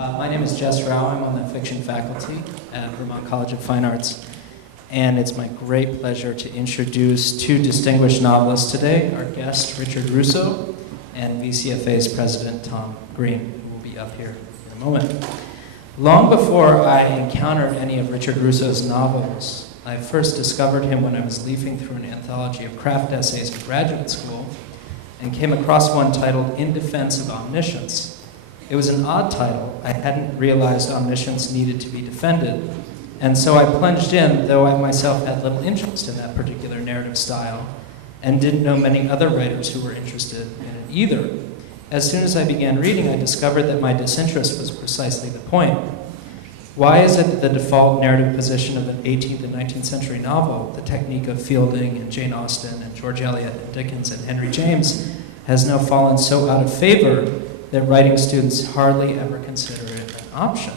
My name is Jess Rao. I'm on the fiction faculty at Vermont College of Fine Arts. And it's my great pleasure to introduce two distinguished novelists today, our guest, Richard Russo, and VCFA's president, Tom Greene, who will be up here in a moment. Long before I encountered any of Richard Russo's novels, I first discovered him when I was leafing through an anthology of craft essays in graduate school and came across one titled In Defense of Omniscience. It was an odd title. I hadn't realized omniscience needed to be defended. And so I plunged in, though I myself had little interest in that particular narrative style and didn't know many other writers who were interested in it either. As soon as I began reading, I discovered that my disinterest was precisely the point. Why is it that the default narrative position of an 18th and 19th century novel, the technique of Fielding and Jane Austen and George Eliot and Dickens and Henry James, has now fallen so out of favor that writing students hardly ever consider it an option?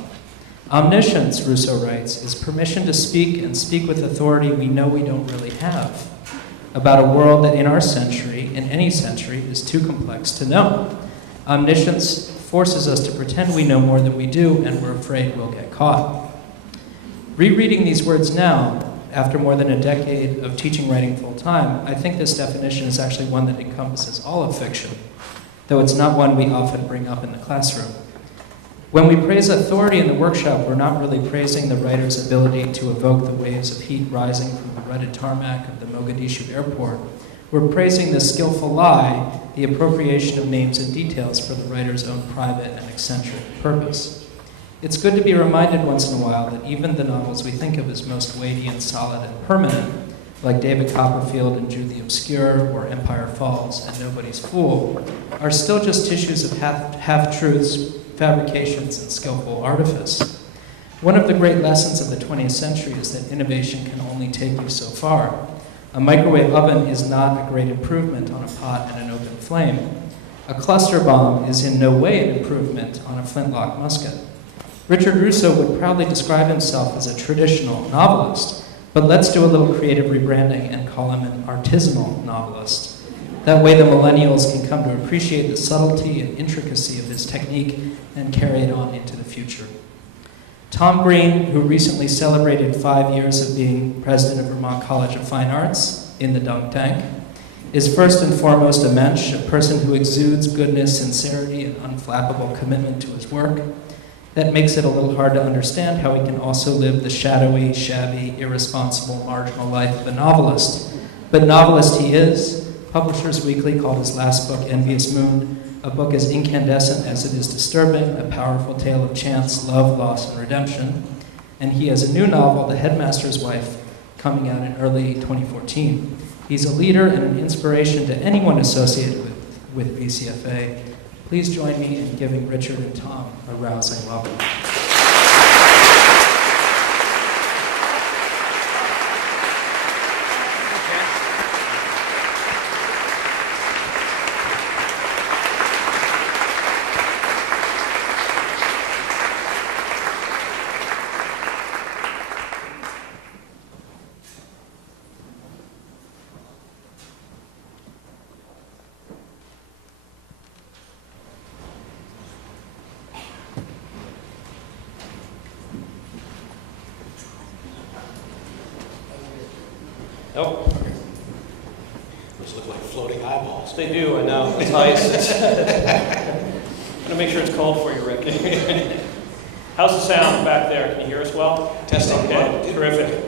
Omniscience, Russo writes, is permission to speak and speak with authority we know we don't really have, about a world that in our century, in any century, is too complex to know. Omniscience forces us to pretend we know more than we do, and we're afraid we'll get caught. Rereading these words now, after more than a decade of teaching writing full-time, I think this definition is actually one that encompasses all of fiction, though it's not one we often bring up in the classroom. When we praise authority in the workshop, we're not really praising the writer's ability to evoke the waves of heat rising from the rutted tarmac of the Mogadishu airport. We're praising the skillful lie, the appropriation of names and details for the writer's own private and eccentric purpose. It's good to be reminded once in a while that even the novels we think of as most weighty and solid and permanent, like David Copperfield and Jude the Obscure, or Empire Falls and Nobody's Fool, are still just tissues of half-truths, fabrications, and skillful artifice. One of the great lessons of the 20th century is that innovation can only take you so far. A microwave oven is not a great improvement on a pot and an open flame. A cluster bomb is in no way an improvement on a flintlock musket. Richard Russo would proudly describe himself as a traditional novelist, but let's do a little creative rebranding and call him an artisanal novelist. That way the millennials can come to appreciate the subtlety and intricacy of his technique and carry it on into the future. Tom Greene, who recently celebrated 5 years of being president of Vermont College of Fine Arts in the dunk tank, is first and foremost a mensch, a person who exudes goodness, sincerity, and unflappable commitment to his work. That makes it a little hard to understand how he can also live the shadowy, shabby, irresponsible, marginal life of a novelist. But novelist he is. Publishers Weekly called his last book Envious Moon, a book as incandescent as it is disturbing, a powerful tale of chance, love, loss, and redemption. And he has a new novel, The Headmaster's Wife, coming out in early 2014. He's a leader and an inspiration to anyone associated with VCFA. Please join me in giving Richard and Tom a rousing welcome. Nope. Those look like floating eyeballs. They do, I know. It's ice. I'm going to make sure it's cold for you, Rick. How's the sound back there? Can you hear us well? Testing. Okay, terrific.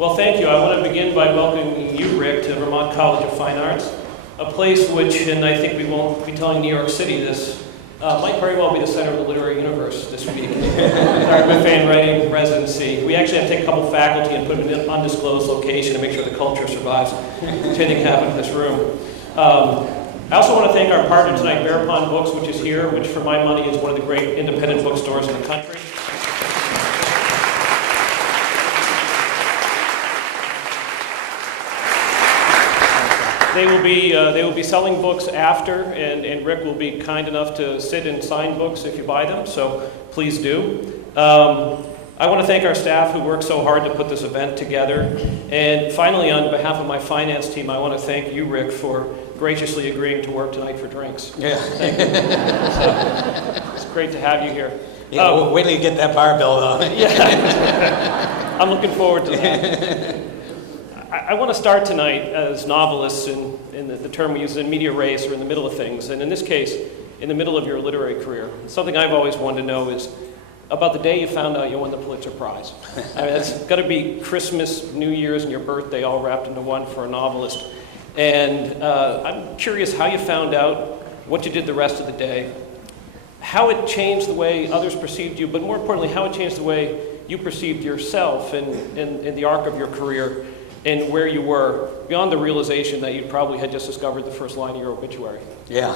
Well, thank you. I want to begin by welcoming you, Rick, to Vermont College of Fine Arts, a place which, and I think we won't be telling New York City this, might very well be the center of the literary universe this week. Our MFA in Writing residency. We actually have to take a couple faculty and put them in an undisclosed location to make sure the culture survives, pretending to happen in this room. I also want to thank our partner tonight, Bear Pond Books, which is here, which for my money is one of the great independent bookstores in the country. They will be selling books after, and Rick will be kind enough to sit and sign books if you buy them, so please do. I want to thank our staff who worked so hard to put this event together. And finally, on behalf of my finance team, I want to thank you, Rick, for graciously agreeing to work tonight for drinks. Yeah. Thank you. So, great to have you here. Yeah, well, wait till you get that barbell on. Yeah, I'm looking forward to that. I want to start tonight as novelists in the term we use in media res, or in the middle of things, and in this case, in the middle of your literary career. Something I've always wanted to know is about the day you found out you won the Pulitzer Prize. I mean, it's got to be Christmas, New Year's, and your birthday all wrapped into one for a novelist. And I'm curious how you found out, what you did the rest of the day, how it changed the way others perceived you, but more importantly, how it changed the way you perceived yourself in the arc of your career and where you were, beyond the realization that you probably had just discovered the first line of your obituary. Yeah.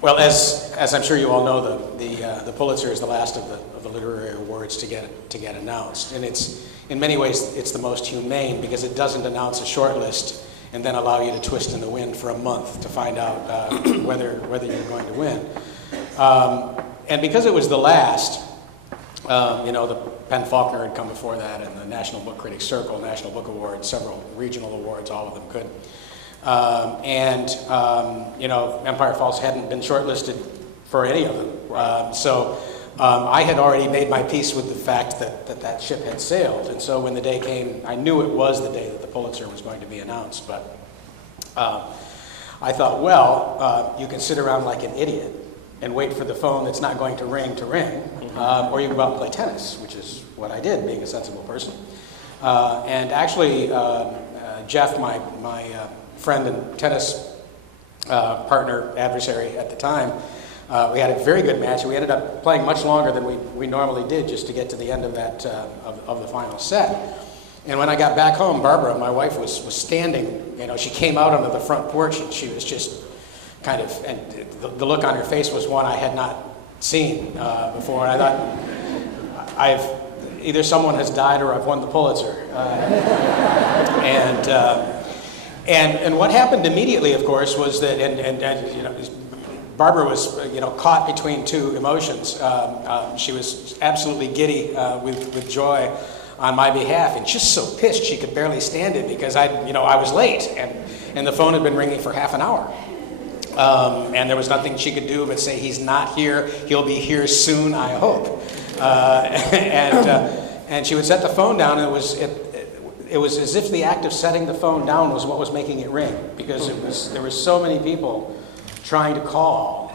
Well, as I'm sure you all know, the Pulitzer is the last of the literary awards to get announced, and it's in many ways it's the most humane because it doesn't announce a short list and then allow you to twist in the wind for a month to find out whether you're going to win. And because it was the last, the Penn Faulkner had come before that, and the National Book Critics Circle, National Book Awards, several regional awards, all of them could. Empire Falls hadn't been shortlisted for any of them. So I had already made my peace with the fact that ship had sailed. And so when the day came, I knew it was the day that the Pulitzer was going to be announced. But I thought, well, you can sit around like an idiot and wait for the phone that's not going to ring, or you can go out and play tennis, which is what I did, being a sensible person. And actually, Jeff, my friend and tennis partner, adversary at the time, we had a very good match. We ended up playing much longer than we normally did just to get to the end of that of the final set. And when I got back home, Barbara, my wife, was standing. She came out onto the front porch, and she was just kind of, and the look on her face was one I had not seen before. And I thought, either someone has died or I've won the Pulitzer. And what happened immediately, of course, was that, Barbara was, caught between two emotions. She was absolutely giddy with joy on my behalf, and just so pissed she could barely stand it because I was late, and the phone had been ringing for half an hour. And there was nothing she could do but say, he's not here, he'll be here soon, I hope. And she would set the phone down, and it was as if the act of setting the phone down was what was making it ring, because there were so many people trying to call.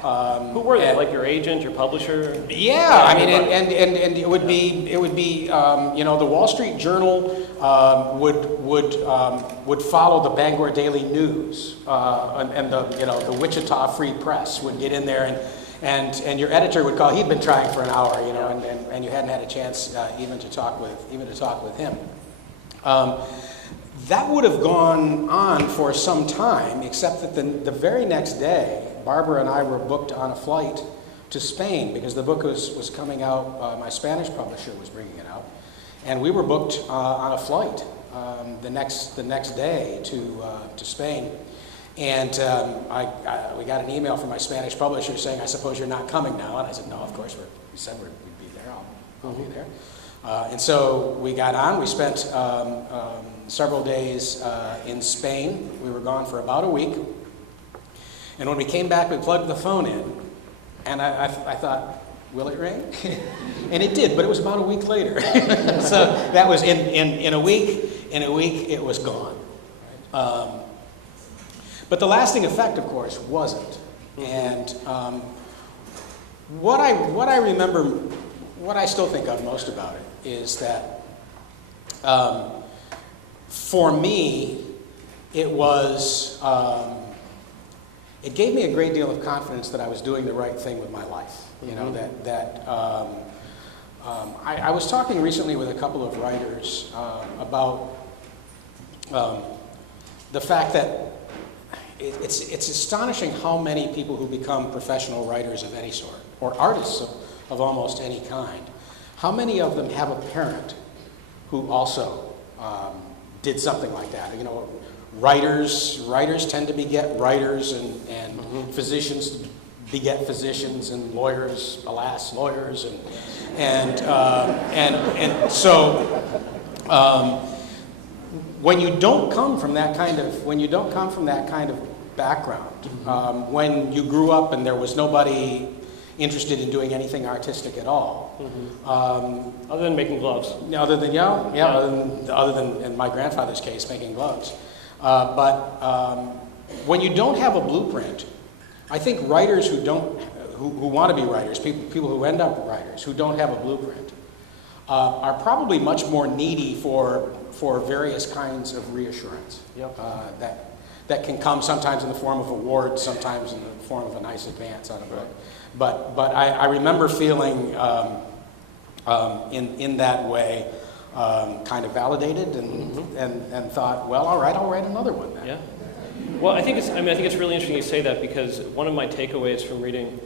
Who were they? Like your agent, your publisher? Yeah, I mean, and it would be the Wall Street Journal would follow the Bangor Daily News, and the Wichita Free Press would get in there, and your editor would call. He'd been trying for an hour, and you hadn't had a chance even to talk with him. That would have gone on for some time, except that the very next day, Barbara and I were booked on a flight to Spain because the book was coming out. My Spanish publisher was bringing it out, and we were booked on a flight the next day to Spain. And we got an email from my Spanish publisher saying, "I suppose you're not coming now?" And I said, "No, of course we said we'd be there. I'll be there." And so we got on. We spent several days in Spain. We were gone for about a week. And when we came back, we plugged the phone in. And I thought, will it ring? And it did, but it was about a week later. So that was in a week. In a week, it was gone. But the lasting effect, of course, wasn't. And what I remember, what I still think of most about it is that for me, it was, it gave me a great deal of confidence that I was doing the right thing with my life. I was talking recently with a couple of writers about the fact that it's astonishing how many people who become professional writers of any sort, or artists of almost any kind, how many of them have a parent who also did something like that. Writers tend to beget writers, and physicians beget physicians, and lawyers, alas, lawyers, and so when you don't come from that kind of background. When you grew up and there was nobody interested in doing anything artistic at all. Other than making gloves. Other than, other than, in my grandfather's case, making gloves. When you don't have a blueprint, I think writers who want to be writers, people who end up writers, who don't have a blueprint, are probably much more needy for various kinds of reassurance. Yep. That can come sometimes in the form of awards, sometimes in the form of a nice advance on a book. But I remember feeling in that way kind of validated and thought, well, all right, I'll write another one then. Yeah. Well, I think it's really interesting you say that, because one of my takeaways from reading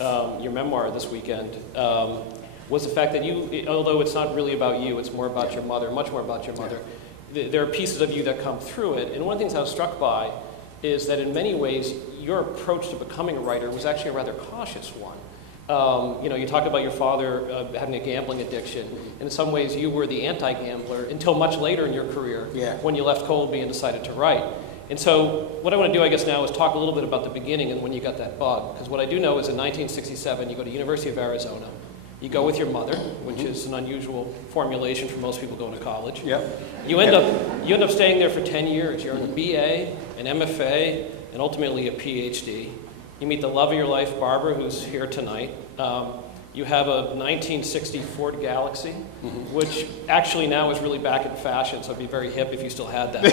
your memoir this weekend was the fact that you, although it's not really about you, it's more about your mother, much more about your mother. There are pieces of you that come through it, and one of the things I was struck by is that in many ways your approach to becoming a writer was actually a rather cautious one. You talk about your father having a gambling addiction, and in some ways you were the anti-gambler until much later in your career, when you left Colby and decided to write. And so what I want to do, I guess, now is talk a little bit about the beginning and when you got that bug. Because what I do know is in 1967, you go to University of Arizona. You go with your mother, which is an unusual formulation for most people going to college. Yep. You end up staying there for 10 years. You're in a BA, an MFA, and ultimately a PhD. You meet the love of your life, Barbara, who's here tonight. You have a 1960 Ford Galaxy, which actually now is really back in fashion, so it'd be very hip if you still had that.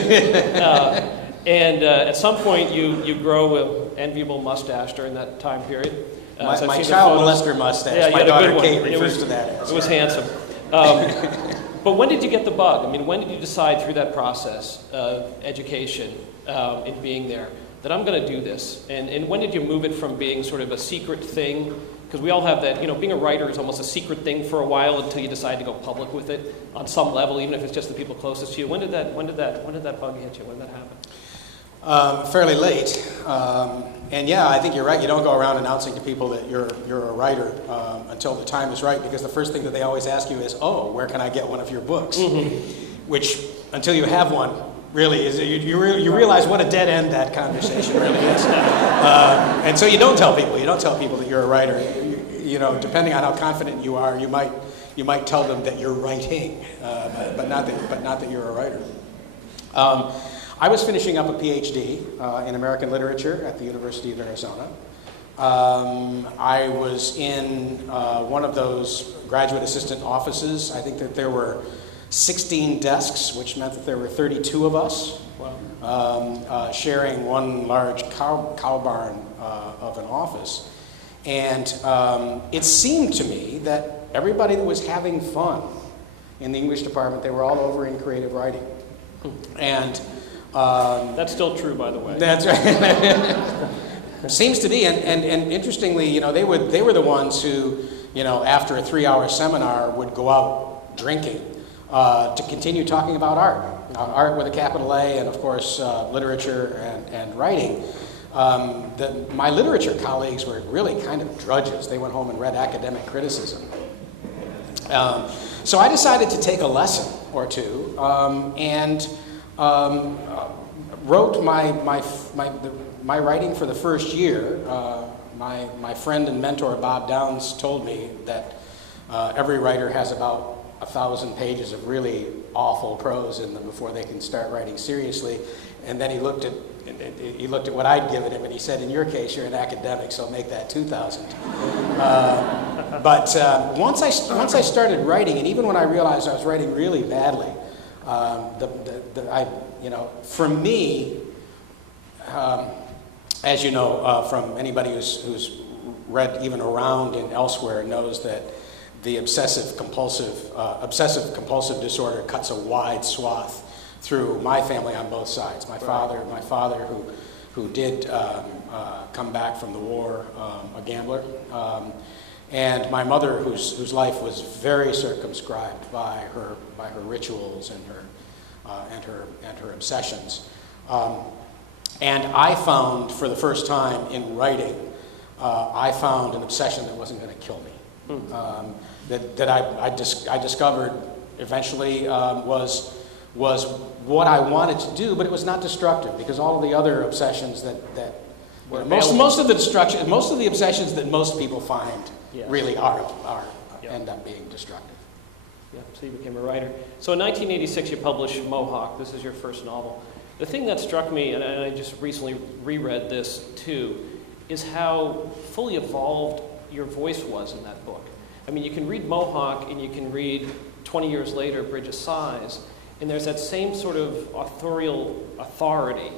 And at some point, you grow an enviable mustache during that time period. My child molester mustache, my daughter Kate refers to that as. It was handsome. But when did you get the bug? I mean, when did you decide through that process of education and being there that I'm going to do this? And when did you move it from being sort of a secret thing? Because we all have that, being a writer is almost a secret thing for a while until you decide to go public with it on some level, even if it's just the people closest to you. When did that bug hit you? When did that happen? Fairly late. And yeah, I think you're right. You don't go around announcing to people that you're a writer until the time is right, because the first thing that they always ask you is, oh, where can I get one of your books? Which, until you have one, really is, you realize what a dead end that conversation really is. And so you don't tell people that you're a writer. Depending on how confident you are, you might tell them that you're writing, but not that you're a writer. I was finishing up a PhD in American literature at the University of Arizona. I was in one of those graduate assistant offices. I think that there were 16 desks, which meant that there were 32 of us. Wow. Sharing one large cow barn of an office. And it seemed to me that everybody that was having fun in the English department, they were all over in creative writing. And that's still true, by the way. That's right. Seems to be, and interestingly, they were the ones who, after a 3-hour seminar, would go out drinking to continue talking about art with a capital A, and of course literature and writing. My literature colleagues were really kind of drudges. They went home and read academic criticism. So I decided to take a lesson or two and wrote my writing for the first year. My friend and mentor Bob Downs told me that every writer has about 1,000 pages of really awful prose in them before they can start writing seriously. And then he looked at what I'd given him, and he said, "In your case, you're an academic, so make that 2,000." But once I started writing, and even when I realized I was writing really badly, for me, as you know, from anybody who's read even around and elsewhere, knows that the obsessive compulsive disorder cuts a wide swath through my family on both sides. My father who did come back from the war, a gambler, and my mother whose life was very circumscribed by her rituals and her obsessions. And I found, for the first time in writing, I found an obsession that wasn't going to kill me. That I discovered eventually was was what I wanted to do, but it was not destructive because all of the other obsessions that most of the obsessions that most people find really are end up being destructive. Yeah, so you became a writer. So in 1986, you published Mohawk. This is your first novel. The thing that struck me, and I just recently reread this too, is how fully evolved your voice was in that book. I mean, you can read Mohawk and you can read 20 years later Bridge of Sighs, and there's that same sort of authorial authority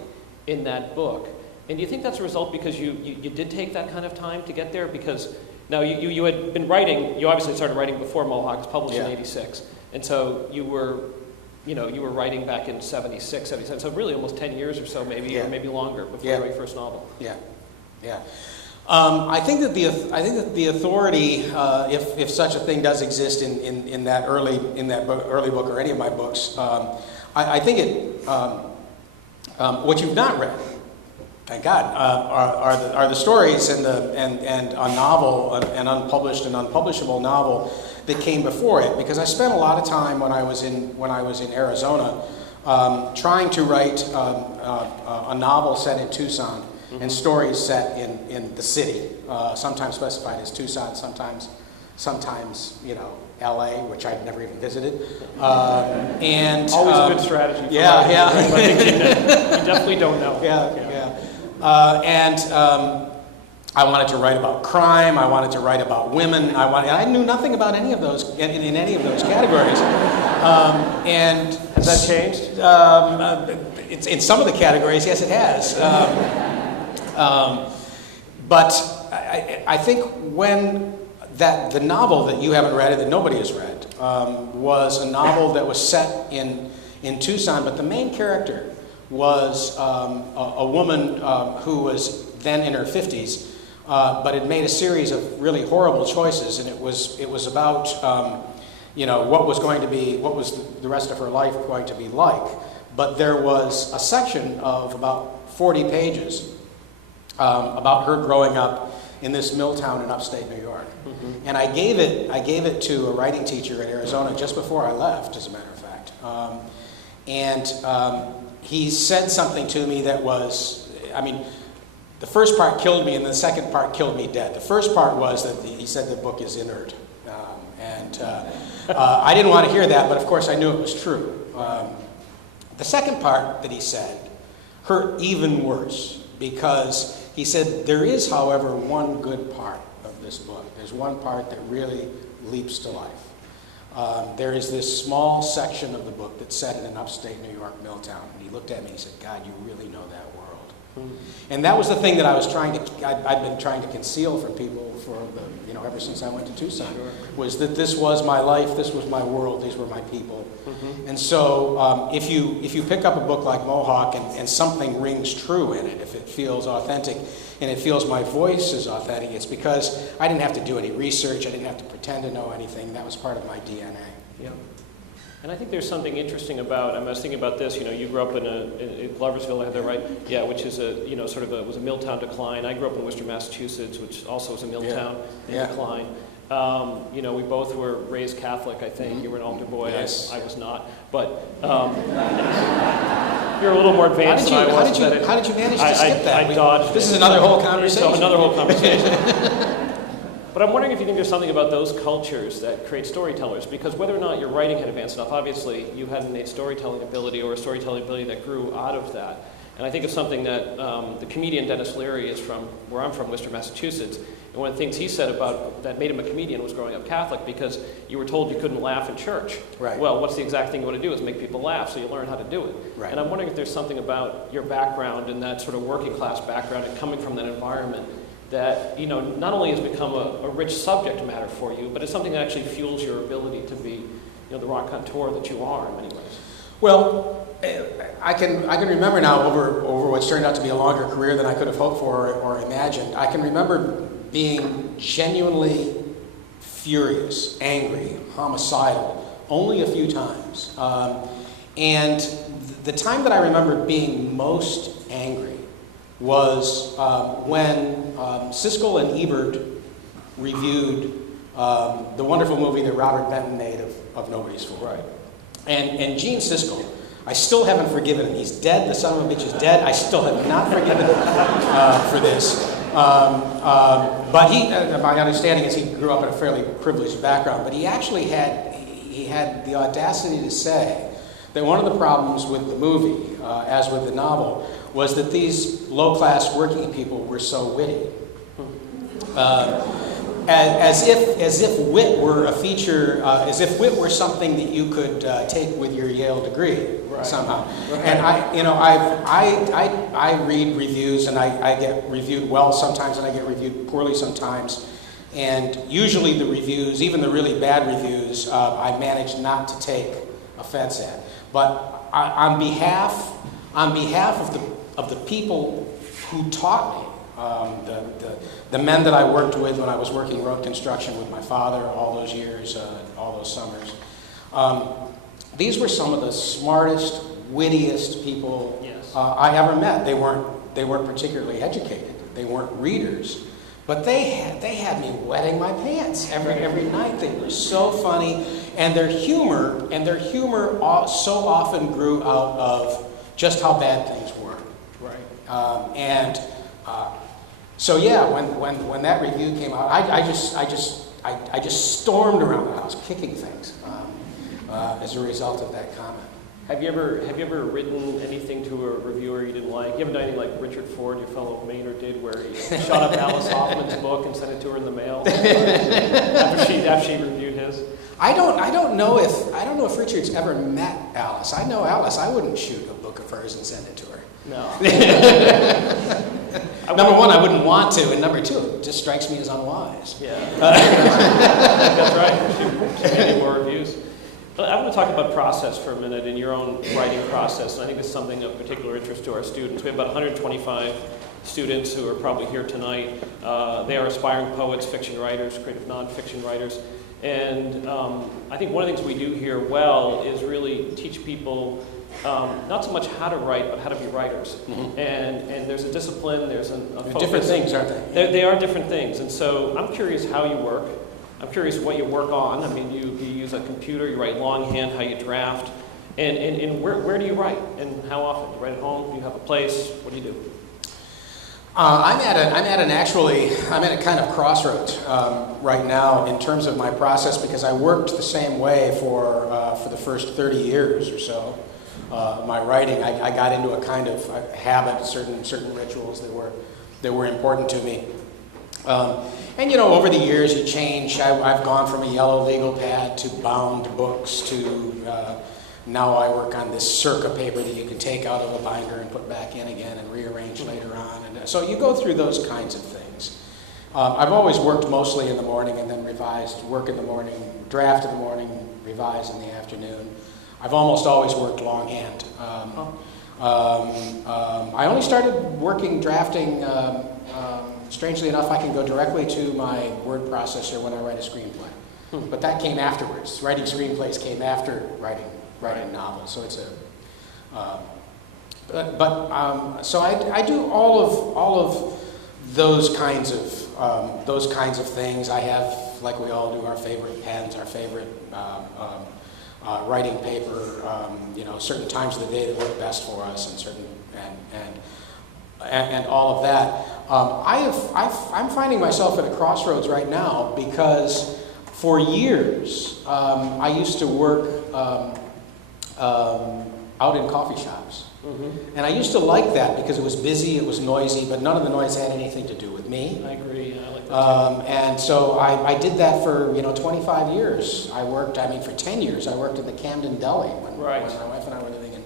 in that book. And do you think that's a result because you did take that kind of time to get there? Because now you had been writing, you obviously started writing before Mohawk was published in 86. And so you were writing back in 76, 77, so really almost 10 years or so maybe, or maybe longer before you wrote your first novel. Yeah. I think that the authority, if such a thing does exist in that early book or any of my books, I think it what you've not read, thank God, are the stories and a novel, an unpublished and unpublishable novel that came before it. Because I spent a lot of time when I was in Arizona trying to write a novel set in Tucson. And stories set in the city, sometimes specified as Tucson, sometimes L.A., which I'd never even visited. And always a good strategy. Yeah. You definitely don't know. And I wanted to write about crime. I wanted to write about women. I knew nothing about any of those in any of those categories. And has that changed? It's in some of the categories, yes, it has. But I think when the novel that you haven't read, that nobody has read, was a novel that was set in Tucson, but the main character was a woman who was then in her 50s, but had made a series of really horrible choices, and it was about what was the rest of her life going to be like. But there was a section of about 40 pages about her growing up in this mill town in upstate New York. Mm-hmm. And I gave it to a writing teacher in Arizona just before I left, as a matter of fact. He said something to me that was, the first part killed me and the second part killed me dead. The first part was that he said the book is inert. I didn't want to hear that, but of course I knew it was true. The second part that he said hurt even worse, because he said, there is, however, one good part of this book. There's one part that really leaps to life. There is this small section of the book that's set in an upstate New York mill town. And he looked at me and he said, God, you really know that world. Mm-hmm. And that was the thing that I'd been trying to conceal from people ever since I went to Tucson, was that this was my life, this was my world, these were my people. Mm-hmm. And so if you pick up a book like Mohawk and something rings true in it, if it feels authentic and it feels my voice is authentic, it's because I didn't have to do any research, I didn't have to pretend to know anything. That was part of my DNA. Yeah. And I think there's something interesting about, I was thinking about this, you grew up in Gloversville, I have that right? Yeah, which is was a mill town decline. I grew up in Worcester, Massachusetts, which also is a mill town in decline. We both were raised Catholic, I think. Mm-hmm. You were an altar boy, yes. I was not. But you're a little more advanced than I was. How did you manage to skip that? I dodged This is another whole conversation. Another whole conversation. But I'm wondering if you think there's something about those cultures that create storytellers, because whether or not your writing had advanced enough, obviously you had an innate storytelling ability or a storytelling ability that grew out of that. And I think it's something that the comedian Dennis Leary is from, where I'm from, Worcester, Massachusetts. And one of the things he said about that made him a comedian was growing up Catholic, because you were told you couldn't laugh in church. Right. Well, what's the exact thing you want to do is make people laugh, so you learn how to do it. Right. And I'm wondering if there's something about your background and that sort of working class background and coming from that environment that not only has become a rich subject matter for you, but it's something that actually fuels your ability to be the raconteur that you are in many ways. Well, I can remember now over what's turned out to be a longer career than I could have hoped for or imagined. I can remember being genuinely furious, angry, homicidal, only a few times. And the time that I remember being most angry was when Siskel and Ebert reviewed the wonderful movie that Robert Benton made of Nobody's Fool. Right. And Gene Siskel I still haven't forgiven him. He's dead. The son of a bitch is dead. I still have not forgiven him for this. But my understanding is he grew up in a fairly privileged background. But he actually had the audacity to say that one of the problems with the movie, as with the novel, was that these low-class working people were so witty. As if wit were a feature, as if wit were something that you could take with your Yale degree somehow. Right. And I read reviews, and I get reviewed well sometimes, and I get reviewed poorly sometimes. And usually the reviews, even the really bad reviews, I manage not to take offense at. But on behalf of the people who taught me, the men that I worked with when I was working road construction with my father all those years, all those summers. These were some of the smartest, wittiest people I ever met. They weren't particularly educated. They weren't readers, but they had me wetting my pants every night. They were so funny, and their humor so often grew out of just how bad things were. Right. So yeah, when that review came out, I just stormed around the house kicking things as a result of that comment. Have you ever written anything to a reviewer you didn't like? You ever done anything like Richard Ford, your fellow Maynard, did, where he shot up Alice Hoffman's book and sent it to her in the mail after she reviewed his? I don't know if Richard's ever met Alice. I know Alice. I wouldn't shoot a book of hers and send it to her. No. Number one, I wouldn't want to, and number two, it just strikes me as unwise. Yeah, that's right. She made more reviews. But I want to talk about process for a minute in your own writing process, and I think it's something of particular interest to our students. We have about 125 students who are probably here tonight. They are aspiring poets, fiction writers, creative nonfiction writers, and I think one of the things we do here well is really teach people not so much how to write, but how to be writers. Mm-hmm. And there's a discipline, there's a focus. Different things, aren't they? They are different things. And so I'm curious how you work. I'm curious what you work on. I mean, you use a computer, you write longhand, how you draft. And where do you write? And how often? You write at home? Do you have a place? What do you do? I'm at a kind of crossroads right now in terms of my process, because I worked the same way for the first 30 years or so. My writing, I got into a kind of habit, certain rituals that were important to me. And over the years you change. I've gone from a yellow legal pad to bound books to now I work on this circa paper that you can take out of a binder and put back in again and rearrange later on. And so you go through those kinds of things. I've always worked mostly in the morning and then revised, work in the morning, draft in the morning, revise in the afternoon. I've almost always worked longhand. I only started working drafting, strangely enough, I can go directly to my word processor when I write a screenplay. But that came afterwards. Writing screenplays came after writing novels. So it's so I do all of those kinds of things. I have, like we all do, our favorite pens, our favorite writing paper, certain times of the day that work best for us, and certain and all of that. I'm finding myself at a crossroads right now because for years I used to work out in coffee shops. Mm-hmm. And I used to like that because it was busy, it was noisy, but none of the noise had anything to do with me. I agree. I like that. And so I did that for 25 years. For 10 years I worked in the Camden Deli when my wife and I were living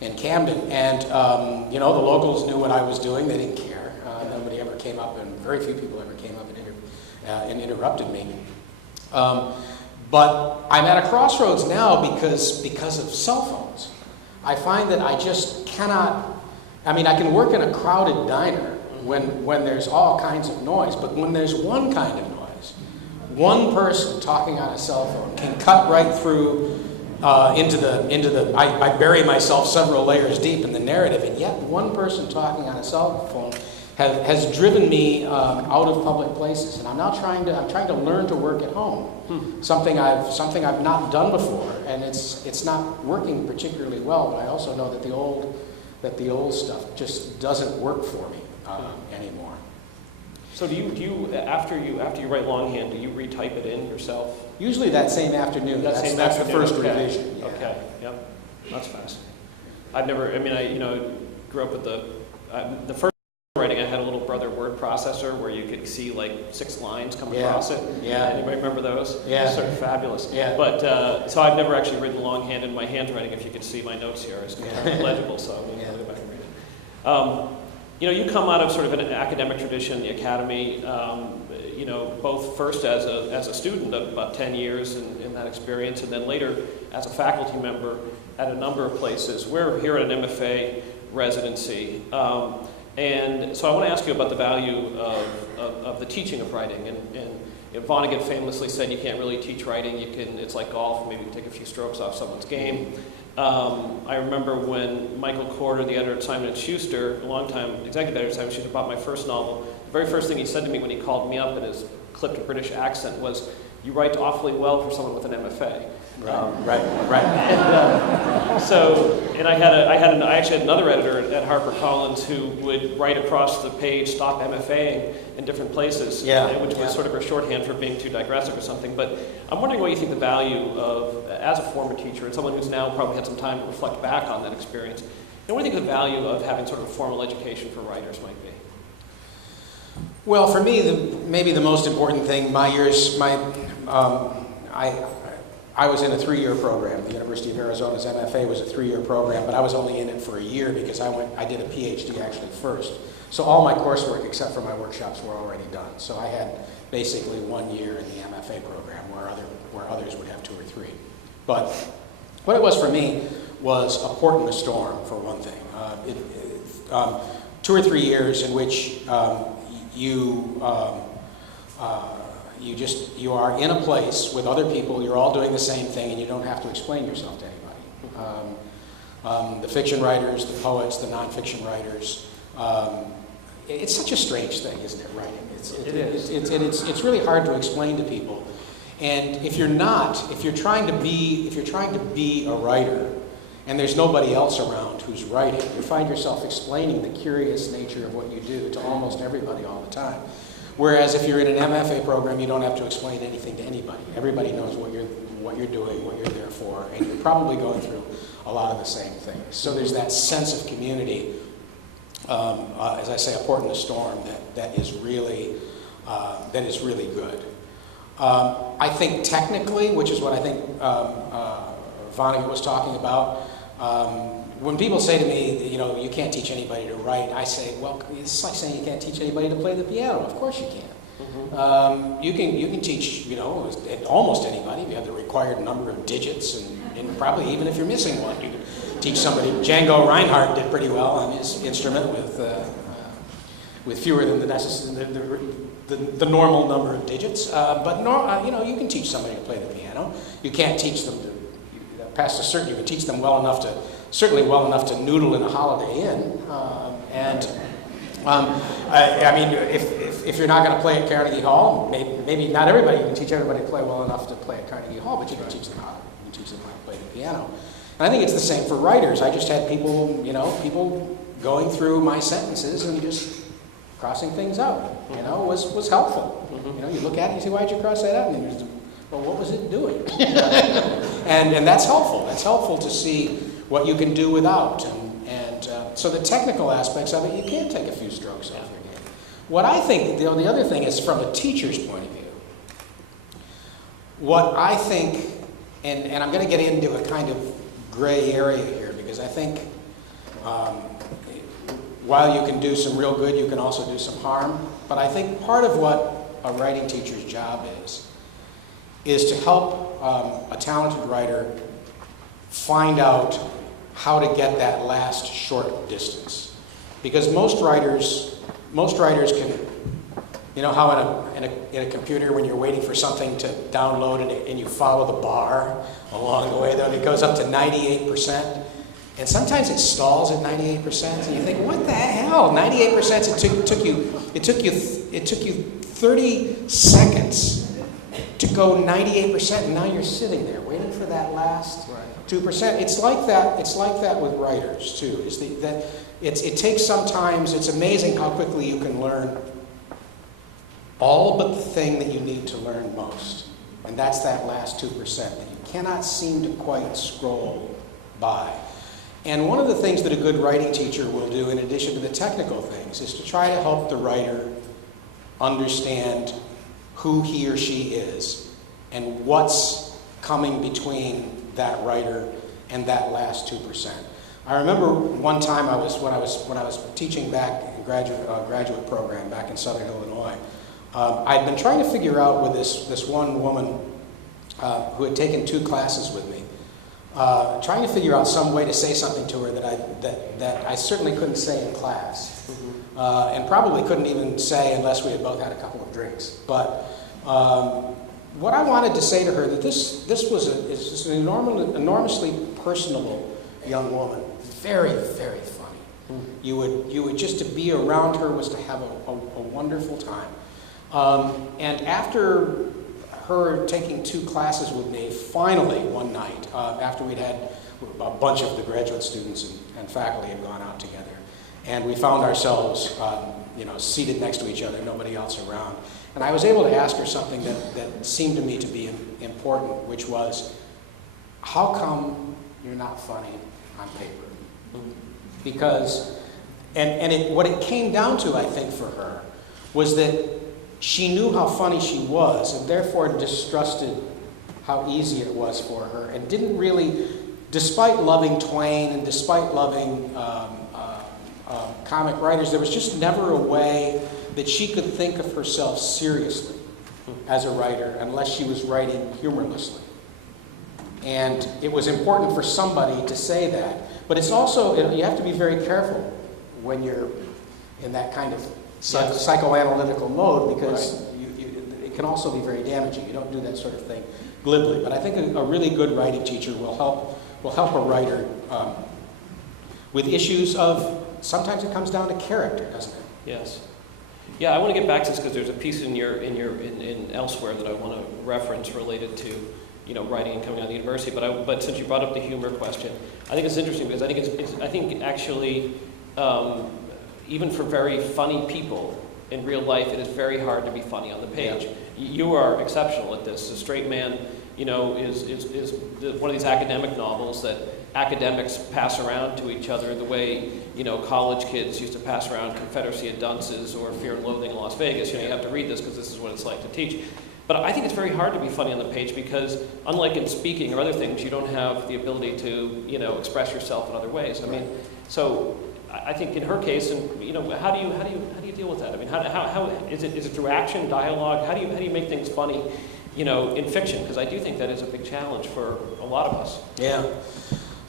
in Camden. And the locals knew what I was doing. They didn't care. Nobody ever came up, and very few people ever came up and interrupted me. But I'm at a crossroads now because of cell phones. I find that I just cannot. I can work in a crowded diner when there's all kinds of noise, but when there's one kind of noise, one person talking on a cell phone can cut right through into the. I bury myself several layers deep in the narrative, and yet one person talking on a cell phone has driven me out of public places, and I'm trying to learn to work at home. Something I've not done before, and it's not working particularly well. But I also know that the old stuff just doesn't work for me anymore. So do you after you write longhand, do you retype it in yourself? Usually that same afternoon. That's the first revision. Yeah. Okay. Yep. That's fascinating. I've never. I mean, I grew up with the first writing. I had a little brother word processor where you could see like 6 lines come across it. Yeah. Anybody remember those? Yeah. Sort of fabulous. Yeah. But so I've never actually written longhand in my handwriting. If you could see my notes here, it's entirely legible. So I'm going to go back and read it. You come out of sort of an academic tradition, the academy. Both first as a student of about 10 years in that experience, and then later as a faculty member at a number of places. We're here at an MFA residency. And so I want to ask you about the value of the teaching of writing. And Vonnegut famously said you can't really teach writing. It's like golf. Maybe you can take a few strokes off someone's game. I remember when Michael Corder, the editor at Simon & Schuster, a long-time executive editor at Simon & Schuster, bought my first novel. The very first thing he said to me when he called me up in his clipped British accent was, "You write awfully well for someone with an MFA." Right. And I actually had another editor at HarperCollins who would write across the page, "Stop MFAing" in different places, which was sort of a shorthand for being too digressive or something. But I'm wondering what you think the value of, as a former teacher and someone who's now probably had some time to reflect back on that experience, what do you think the value of having sort of a formal education for writers might be? Well, for me, maybe the most important thing, I was in a 3-year program. The University of Arizona's MFA was a 3-year program, but I was only in it for a year because I did a PhD actually first. So all my coursework, except for my workshops, were already done. So I had basically 1 year in the MFA program, where others would have 2 or 3. But what it was for me was a port in the storm, for one thing. 2 or 3 years in which you are in a place with other people, you're all doing the same thing, and you don't have to explain yourself to anybody. The fiction writers, the poets, the nonfiction writers. It's such a strange thing, isn't it, writing? It's really hard to explain to people. And if you're trying to be a writer, and there's nobody else around who's writing, you find yourself explaining the curious nature of what you do to almost everybody all the time. Whereas if you're in an MFA program, you don't have to explain anything to anybody. Everybody knows what you're doing, what you're there for, and you're probably going through a lot of the same things. So there's that sense of community, as I say, a port in the storm that is really good. I think technically, which is what I think Vonnegut was talking about, when people say to me, you can't teach anybody to write, I say, well, it's like saying you can't teach anybody to play the piano. Of course you can. Mm-hmm. You can teach, almost anybody if you have the required number of digits, and probably even if you're missing one, you can teach somebody. Django Reinhardt did pretty well on his instrument with fewer than the normal number of digits. But you can teach somebody to play the piano. You can't teach them to. Past a certain, you can teach them certainly well enough to noodle in a Holiday Inn. If you're not going to play at Carnegie Hall, maybe not everybody, you can teach everybody to play well enough to play at Carnegie Hall, but you can teach them how to play the piano. And I think it's the same for writers. I just had people going through my sentences and just crossing things out, was helpful. Mm-hmm. You look at it and you say, why'd you cross that out? And you just, well, what was it doing? and that's helpful. That's helpful to see what you can do without. And so the technical aspects of it, you can't take a few strokes off your game. What I think, the other thing is from a teacher's point of view. What I think, and I'm going to get into a kind of gray area here, because I think while you can do some real good, you can also do some harm. But I think part of what a writing teacher's job is to help a talented writer find out how to get that last short distance. Because most writers can, how in a computer when you're waiting for something to download and you follow the bar along the way, though it goes up to 98%. And sometimes it stalls at 98%, and you think, what the hell? 98%. It took you 30 seconds to go 98%, and now you're sitting there waiting for that last 2%. It's like that. It's like that with writers too. It takes sometimes. It's amazing how quickly you can learn all but the thing that you need to learn most, and that's that last 2% that you cannot seem to quite scroll by. And one of the things that a good writing teacher will do, in addition to the technical things, is to try to help the writer understand who he or she is and what's coming between that writer and that last 2%. I remember one time when I was teaching back in graduate program back in Southern Illinois. I'd been trying to figure out with this one woman who had taken 2 classes with me, trying to figure out some way to say something to her that I certainly couldn't say in class, and probably couldn't even say unless we had both had a couple of drinks. But what I wanted to say to her, that this was an enormously personable young woman, very, very funny. You would just to be around her was to have a wonderful time. And after her taking 2 classes with me, finally one night, after we'd had a bunch of the graduate students and faculty had gone out together, and we found ourselves seated next to each other, nobody else around. And I was able to ask her something that seemed to me to be important, which was, how come you're not funny on paper? Because, what it came down to, I think, for her, was that she knew how funny she was, and therefore distrusted how easy it was for her, and didn't really, despite loving Twain and despite loving comic writers, there was just never a way that she could think of herself seriously as a writer unless she was writing humorlessly. And it was important for somebody to say that. But it's also, you have to be very careful when you're in that kind of psychoanalytical mode, because it can also be very damaging. You don't do that sort of thing glibly. But I think a really good writing teacher will help a writer with issues of, sometimes it comes down to character, doesn't it? Yes. Yeah, I want to get back to this because there's a piece in elsewhere that I want to reference related to, writing and coming out of the university. But since you brought up the humor question, I think it's interesting because I think actually, even for very funny people in real life, it is very hard to be funny on the page. Yeah. You are exceptional at this. The Straight Man, is one of these academic novels that academics pass around to each other the way, college kids used to pass around Confederacy of Dunces or Fear and Loathing in Las Vegas. You have to read this because this is what it's like to teach. But I think it's very hard to be funny on the page because, unlike in speaking or other things, you don't have the ability to, express yourself in other ways. I mean, so I think in her case, and how do you deal with that? I mean, how is it through action, dialogue? How do you make things funny, in fiction? Because I do think that is a big challenge for a lot of us. Yeah.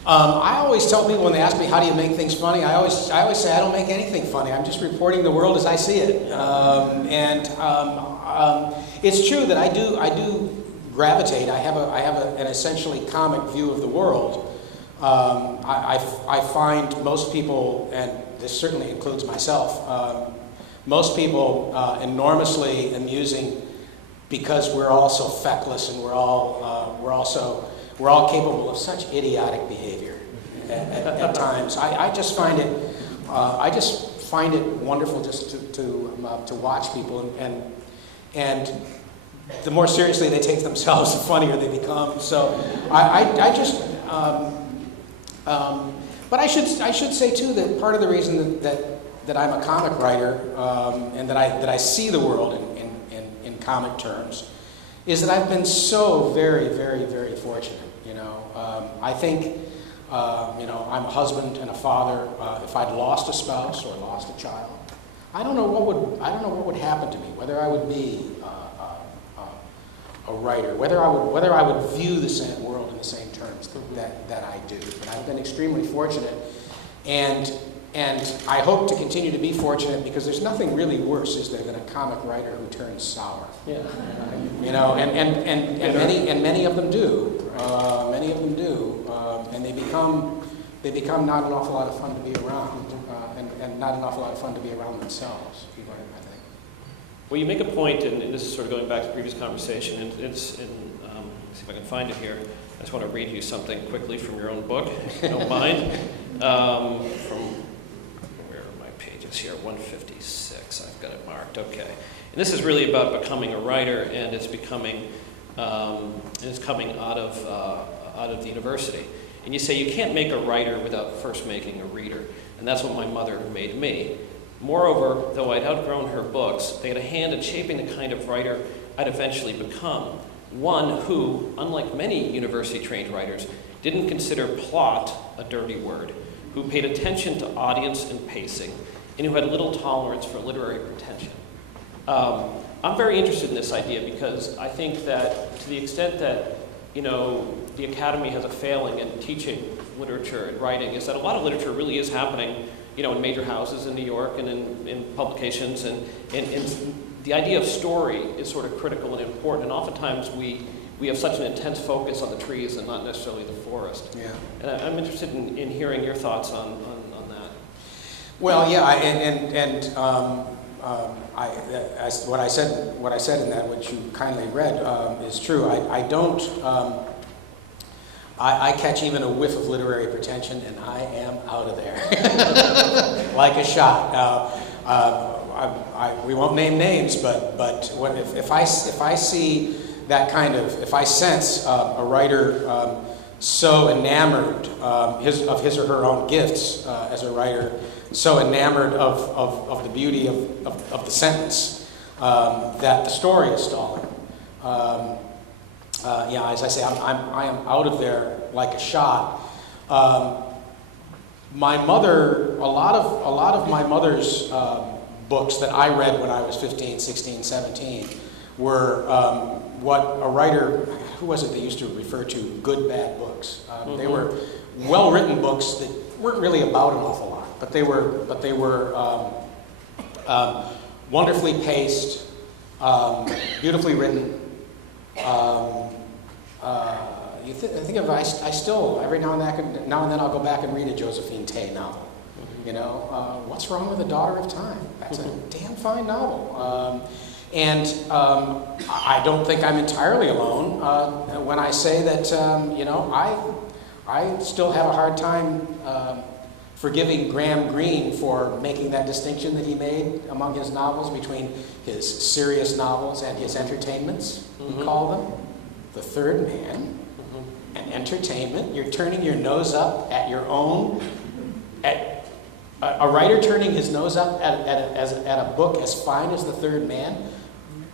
I always tell people when they ask me how do you make things funny, I always say I don't make anything funny. I'm just reporting the world as I see it. It's true that I do gravitate. I have an essentially comic view of the world. I find most people, and this certainly includes myself, most people enormously amusing because we're all so feckless and we're all capable of such idiotic behavior at times. I just find it wonderful just to watch people, and the more seriously they take themselves, the funnier they become. So but I should say too that part of the reason that I'm a comic writer and that I see the world in comic terms is that I've been so very, very, very fortunate. I think I'm a husband and a father. If I'd lost a spouse or lost a child, I don't know what would happen to me. Whether I would be a writer, whether I would view the world in the same terms that I do. But I've been extremely fortunate, and I hope to continue to be fortunate because there's nothing really worse, is there, than a comic writer who turns sour. Yeah. And many of them do. Many of them do, and they become they become not an awful lot of fun to be around, and not an awful lot of fun to be around themselves, I think. Well, you make a point, and this is sort of going back to the previous conversation, and it's in, see if I can find it here. I just want to read you something quickly from your own book, if you don't mind. From, where are my pages here? 156, I've got it marked, okay. And this is really about becoming a writer, and it's becoming, and it's coming out of the university. And you say you can't make a writer without first making a reader, and that's what my mother made me. Moreover, though I'd outgrown her books, they had a hand in shaping the kind of writer I'd eventually become. One who, unlike many university-trained writers, didn't consider plot a dirty word, who paid attention to audience and pacing, and who had little tolerance for literary pretension. I'm very interested in this idea because I think that to the extent that, you know, the academy has a failing in teaching literature and writing, is that a lot of literature really is happening, you know, in major houses in New York and in publications, and the idea of story is sort of critical and important, and oftentimes we have such an intense focus on the trees and not necessarily the forest. Yeah. And I'm interested in hearing your thoughts on that. Well, yeah, what I said in that, which you kindly read, is true. I catch even a whiff of literary pretension, and I am out of there like a shot. We won't name names, but if I see that kind of, if I sense a writer so enamored of his or her own gifts as a writer, so enamored of the beauty of the sentence that the story is stalling. Yeah, as I say, I am out of there like a shot. My mother, a lot of my mother's books that I read when I was 15, 16, 17 were what a writer, who was it they used to refer to, good, bad books. They were well-written books that weren't really about an awful lot, but they were wonderfully paced, beautifully written. I think of, I still, every now and then I'll go back and read a Josephine Tay novel. You know, What's Wrong with the Daughter of Time? That's a damn fine novel. I don't think I'm entirely alone when I say that, you know, I still have a hard time forgiving Graham Greene for making that distinction that he made among his novels between his serious novels and his entertainments, he called them. The Third Man, and entertainment. You're turning your nose up at your own, a writer turning his nose up at a book as fine as The Third Man,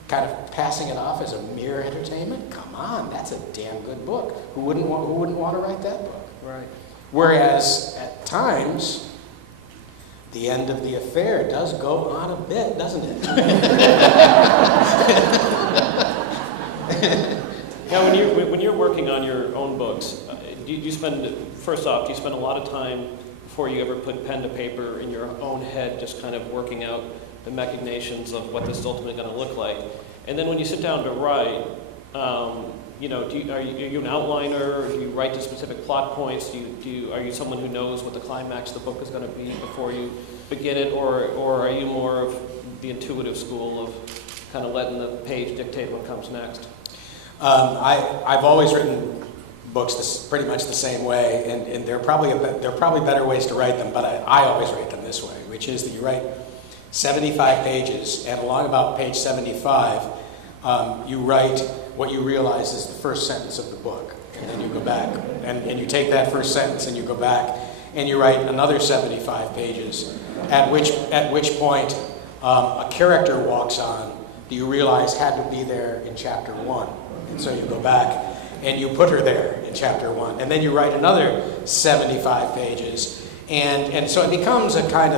kind of passing it off as a mere entertainment. Come on, that's a damn good book. Who wouldn't want to write that book? Right. Whereas at times, the end of the affair does go on a bit, doesn't it? Now, when you're working on your own books, do you spend a lot of time before you ever put pen to paper in your own head, just kind of working out the machinations of what this is ultimately going to look like? And then when you sit down to write, you know, are you an outliner, or do you write to specific plot points? Are you someone who knows what the climax of the book is going to be before you begin it, or are you more of the intuitive school of kind of letting the page dictate what comes next? I've always written books pretty much the same way, and there are probably better ways to write them, but I always write them this way, which is that you write 75 pages, and along about page 75, you write what you realize is the first sentence of the book, and then you go back, and you take that first sentence, and you go back, and you write another 75 pages, at which point a character walks on that you realize had to be there in chapter 1. And so you go back and you put her there in chapter 1, and then you write another 75 pages, and so it becomes a kind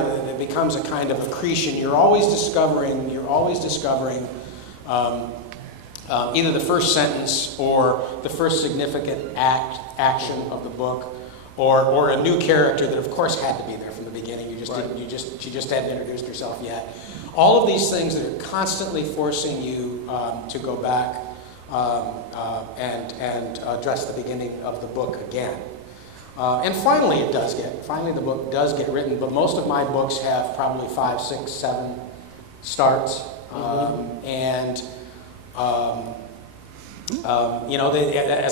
of accretion. You're always discovering either the first sentence or the first significant action of the book, or a new character that of course had to be there from the beginning. She just hadn't introduced herself yet. All of these things that are constantly forcing you to go back and address the beginning of the book again. And finally the book does get written, but most of my books have probably 5, 6, 7 starts. As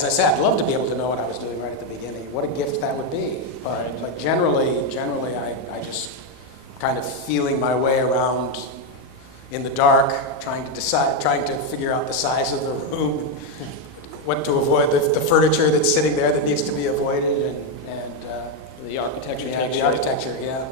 I said, I'd love to be able to know what I was doing right at the beginning. What a gift that would be. But generally, I just kind of feeling my way around in the dark, trying to figure out the size of the room, what to avoid, the furniture that's sitting there that needs to be avoided, and the architecture takes shape. Yeah.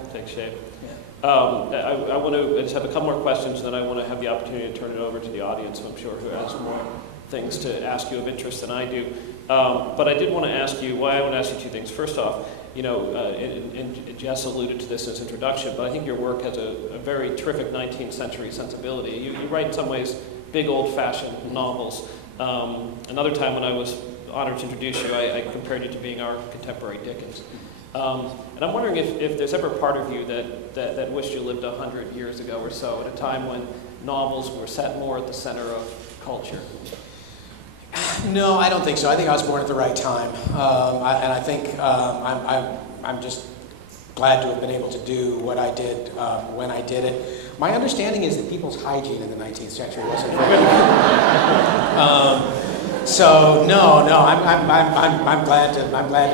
I just have a couple more questions, and then I want to have the opportunity to turn it over to the audience, I'm sure, who has more things to ask you of interest than I do. But I did want to ask you, I want to ask you two things. First off, and Jess alluded to this in its introduction, but I think your work has a very terrific 19th century sensibility. You write in some ways big old-fashioned novels. Another time when I was honored to introduce you, I compared you to being our contemporary Dickens. And I'm wondering if there's ever a part of you that wished you lived 100 years ago or so, at a time when novels were set more at the center of culture. No, I don't think so. I think I was born at the right time, and I think I'm just glad to have been able to do what I did when I did it. My understanding is that people's hygiene in the 19th century wasn't very good. So no, I'm glad to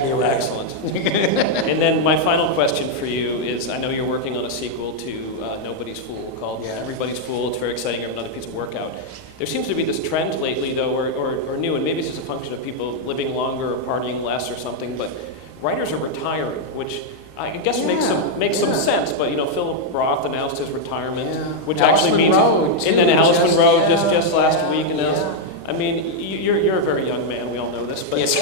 be around. Excellent. And then my final question for you is: I know you're working on a sequel to Nobody's Fool called Everybody's Fool. It's very exciting. You have another piece of work out. There seems to be this trend lately, though, or new, and maybe it's just a function of people living longer or partying less or something. But writers are retiring, which I guess makes some sense. But Philip Roth announced his retirement, which actually means, and then Alice Munro just last week announced. I mean, you're a very young man. We all know this, but is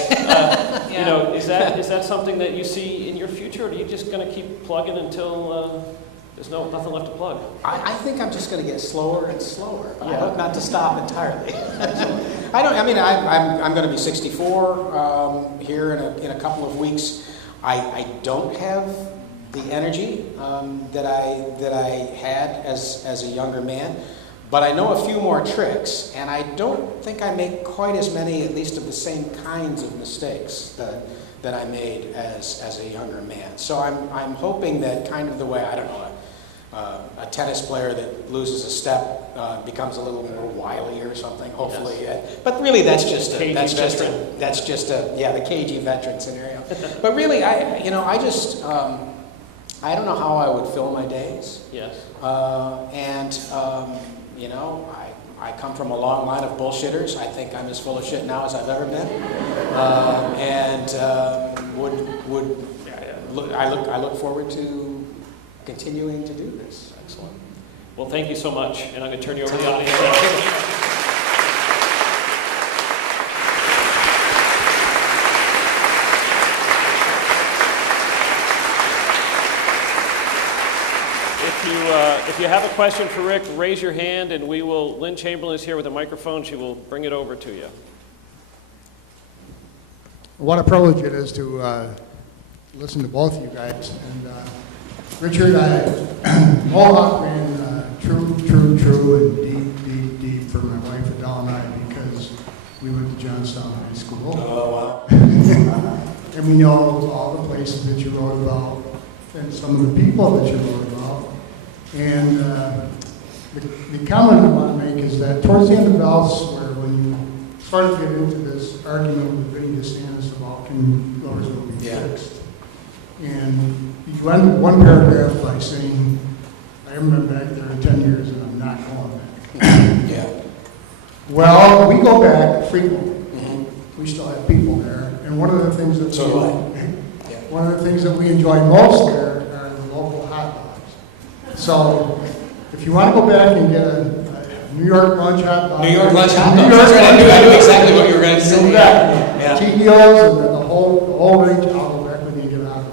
that something that you see in your future, or are you just going to keep plugging until there's nothing left to plug? I think I'm just going to get slower and slower. But I hope not to stop entirely. I'm going to be 64 here in a couple of weeks. I don't have the energy that I had as a younger man. But I know a few more tricks, and I don't think I make quite as many, at least of the same kinds of mistakes that I made as a younger man. So I'm hoping that kind of the way, a tennis player that loses a step becomes a little more wily or something. Hopefully, but really that's just the cagey veteran scenario. But really, I don't know how I would fill my days. Yes. I come from a long line of bullshitters. I think I'm as full of shit now as I've ever been, I look forward to continuing to do this. Excellent. Well, thank you so much, and I'm going to turn you over to the audience. If you have a question for Rick, raise your hand, and Lynn Chamberlain is here with a microphone. She will bring it over to you. What a privilege it is to listen to both of you guys. And Richard, Mohawk ran true, and deep for my wife Adele and I, because we went to Johnstown High School. Oh, wow. And we know all the places that you wrote about, and some of the people that you wrote about. And the comment I want to make is that towards the end of Elsewhere, when you started to get into this argument with Vinnie DeSantis about can Lowersville be fixed, and you ended one paragraph by saying, I haven't been back there in 10 years and I'm not going back. Yeah. Well, we go back frequently. Mm-hmm. We still have people there. And one of the things that one of the things that we enjoy most there are the local hot dogs. So, if you want to go back and get a New York lunch hot dog. New York lunch hot dog. I knew exactly what you were going to say. Yeah. TDOs and then the whole range, I'll go back with you and get a hot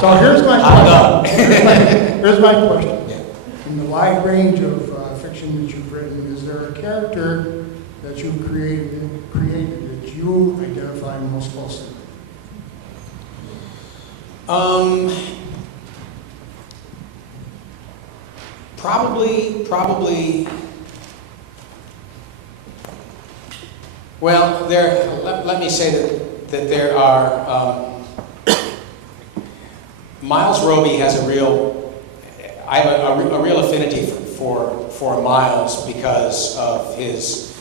dog. So here's my question. Here's my question. Yeah. In the wide range of fiction that you've written, is there a character that you've created that you identify most closely with? Probably. Well, let me say that there are Miles Roby has I have a real affinity for Miles because of his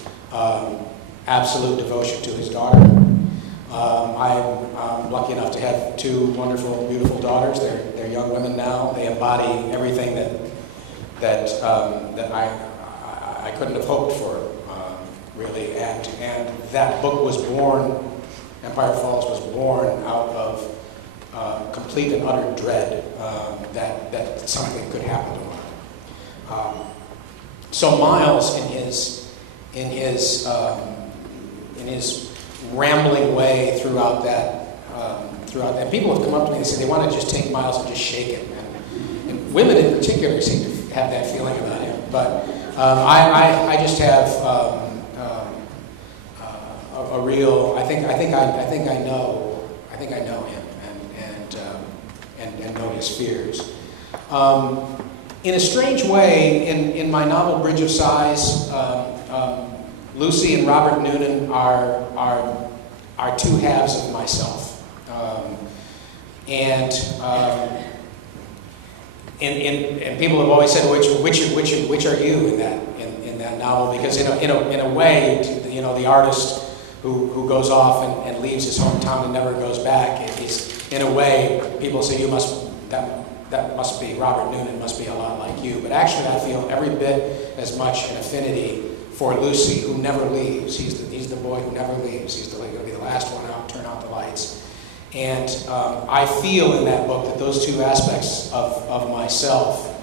absolute devotion to his daughter. I'm lucky enough to have two wonderful, beautiful daughters. They're young women now. They embody everything that I couldn't have hoped for, really. And that book was born, Empire Falls was born out of complete and utter dread that something could happen to him. So Miles, in his rambling way throughout that, and people have come up to me and said they want to just take Miles and just shake him. And women in particular seem to have that feeling about him. But I just have a real. I think I know him and know his fears. In a strange way, in my novel Bridge of Sighs, Lucy and Robert Noonan are two halves of myself, and people have always said which are you in that novel, because in a way, the artist who goes off and leaves his hometown and never goes back, in a way people say that must be Robert Noonan, must be a lot like you. But actually I feel every bit as much an affinity for Lucy, who never leaves. He's the boy who never leaves. He's going to be the last one out, turn out the lights. And I feel in that book that those two aspects of myself,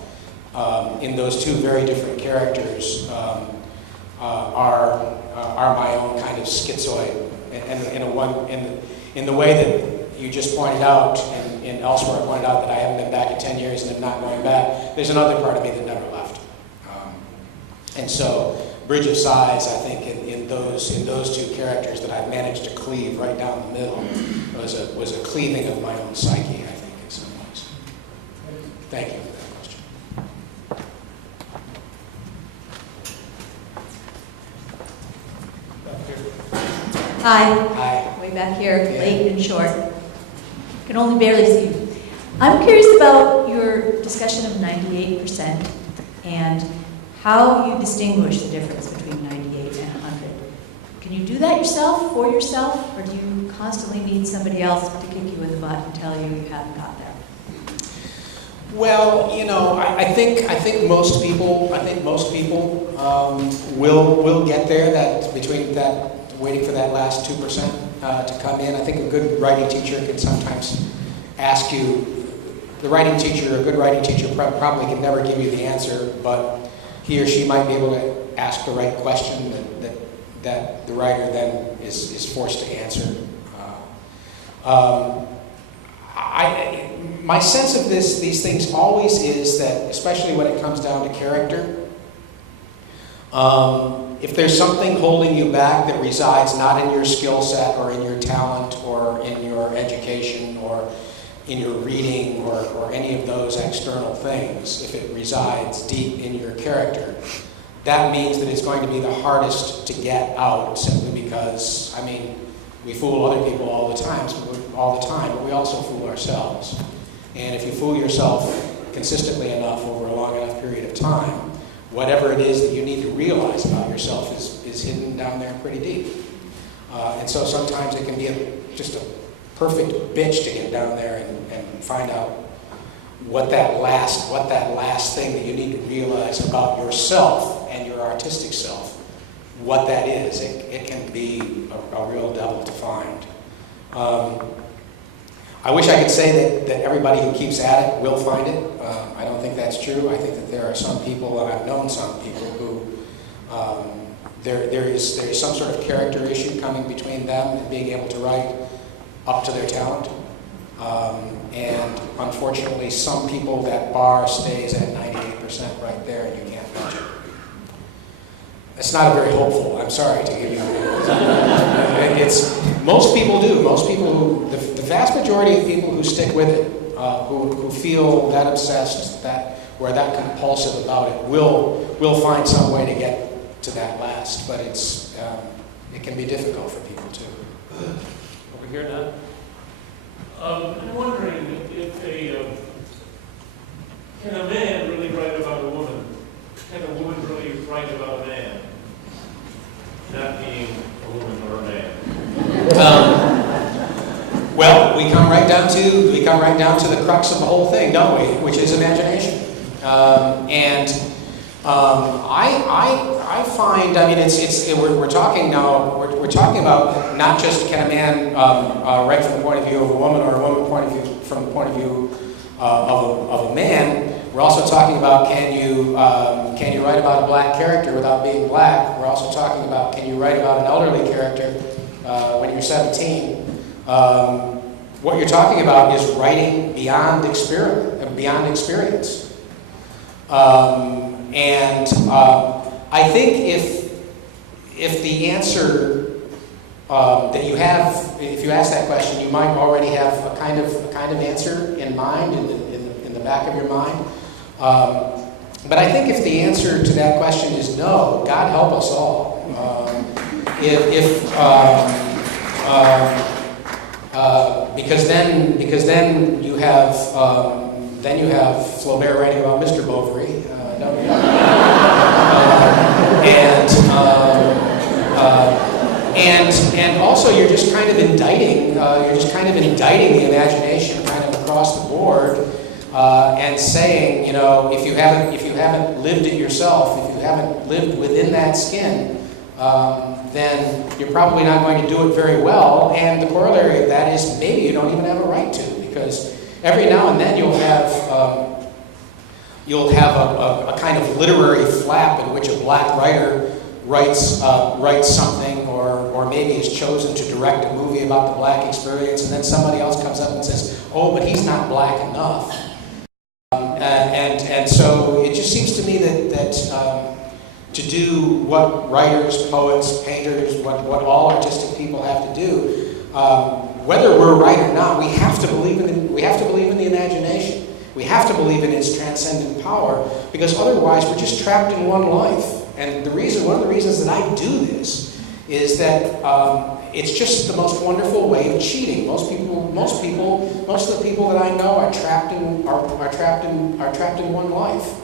in those two very different characters, are my own kind of schizoid. And in the way that you just pointed out, and elsewhere I pointed out that I haven't been back in 10 years and I'm not going back, there's another part of me that never left. And so Bridge of Sighs, I think, in those two characters that I've managed to cleave right down the middle, was a cleaving of my own psyche, I think, in some ways. Thank you for that question. Hi. Hi. Way back here, Yeah. late and short. Can only barely see you. I'm curious about your discussion of 98% and how you distinguish the difference between 98 and 100. Can you do that yourself, for yourself, or do you constantly need somebody else to kick you in the butt and tell you you haven't got there? Well, I think most people will get there. That between that, waiting for that last 2% to come in. I think a good writing teacher can sometimes ask you. A good writing teacher probably can never give you the answer, but he or she might be able to ask the right question that the writer then is forced to answer. My sense of these things always is that, especially when it comes down to character, if there's something holding you back that resides not in your skill set or in your talent or in your education or in your reading or any of those external things, if it resides deep in your character, that means that it's going to be the hardest to get out, simply because, we fool other people all the time, but we also fool ourselves. And if you fool yourself consistently enough over a long enough period of time, whatever it is that you need to realize about yourself is hidden down there pretty deep. And so sometimes it can be just a perfect bitch to get down there and find out what that last thing that you need to realize about yourself and your artistic self, what that is. It can be a real devil to find. I wish I could say that everybody who keeps at it will find it. I don't think that's true. I think that there are some people, and I've known some people who there is some sort of character issue coming between them and being able to write up to their talent. And unfortunately, some people, that bar stays at 98% right there, and you can't reach it. It's not very hopeful. I'm sorry to give you. Most people do. Most people the vast majority of people who stick with it, who feel that obsessed, that compulsive about it, will find some way to get to that last. But it can be difficult for people too. Over here now. I'm wondering if can a man really write about a woman? Can a woman really write about a man? Not being a woman or a man. Well, we come right down to the crux of the whole thing, don't we? Which is imagination. I find, I mean, we're talking now. We're talking about not just can a man write from the point of view of a woman, or a woman from the point of view of a man. We're also talking about can you write about a black character without being black. We're also talking about can you write about an elderly character when you're 17. What you're talking about is writing beyond experience. I think if the answer that you have, if you ask that question, you might already have a kind of answer in mind, in the back of your mind. But I think if the answer to that question is no, God help us all. Because then you have Flaubert writing about Mr. Bovary, don't you? And also you're just kind of indicting the imagination kind of across the board, and saying, you know, if you haven't lived it yourself, if you haven't lived within that skin, then you're probably not going to do it very well. And the corollary of that is maybe you don't even have a right to, because every now and then you'll have a kind of literary flap in which a black writer writes something, or maybe is chosen to direct a movie about the black experience, and then somebody else comes up and says, oh, but he's not black enough. And so it just seems to me that to do what writers, poets, painters, what all artistic people have to do, whether we're right or not, we have to believe in the imagination. We have to believe in its transcendent power, because otherwise we're just trapped in one life. And one of the reasons that I do this is that it's just the most wonderful way of cheating. Most of the people that I know are trapped in one life.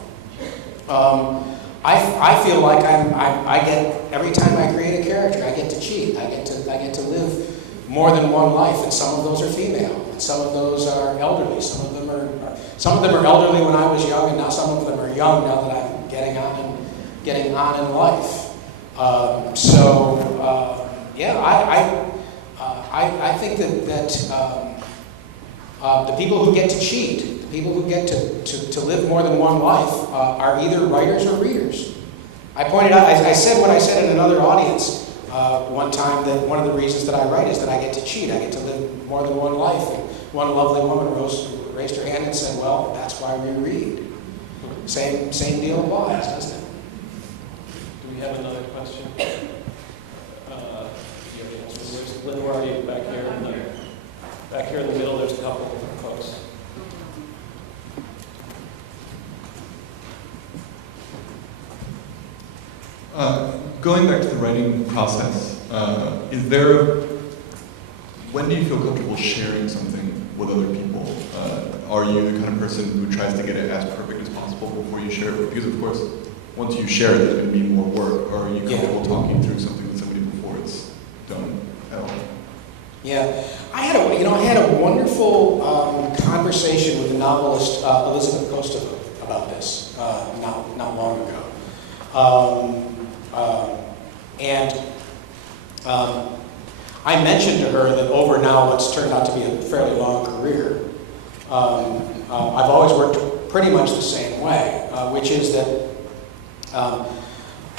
I feel like I get, every time I create a character, I get to cheat. I get to live more than one life, and some of those are female, and some of those are elderly. Some of them are elderly when I was young, and now some of them are young now that I'm getting on in life. I think that the people who get to cheat, the people who get to live more than one life, are either writers or readers. I pointed out, I said what I said in another audience one time, that one of the reasons that I write is that I get to cheat. I get to live more than one life. And one lovely woman raised her hand and said, well, that's why we read. Same deal applies, doesn't it? Do we have another question? Lynn, where are you? Back here in the middle, there's a couple of folks. Going back to the writing process, when do you feel comfortable sharing something with other people? Are you the kind of person who tries to get it as perfect as possible before you share it? Because of course, once you share it, there's going to be more work. Or are you comfortable talking through something with somebody before it's done at all? Yeah, I had a wonderful conversation with the novelist Elizabeth Kostova about this not long ago, I mentioned to her that over now what's turned out to be a fairly long career, I've always worked pretty much the same way, which is that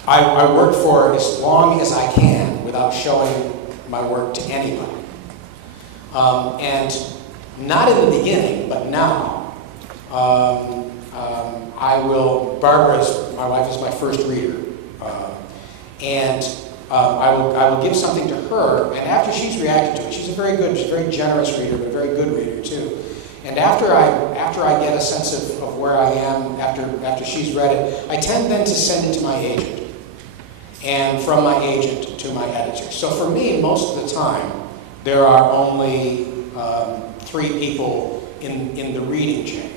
I work for as long as I can without showing my work to anybody. And not in the beginning, but now, Barbara, my wife, is my first reader. And I will give something to her, and after she's reacted to it, she's a very generous reader, but a very good reader too. And after I get a sense of where I am, after she's read it, I tend then to send it to my agent, and from my agent to my editor. So for me, most of the time, there are only 3 people in the reading chain.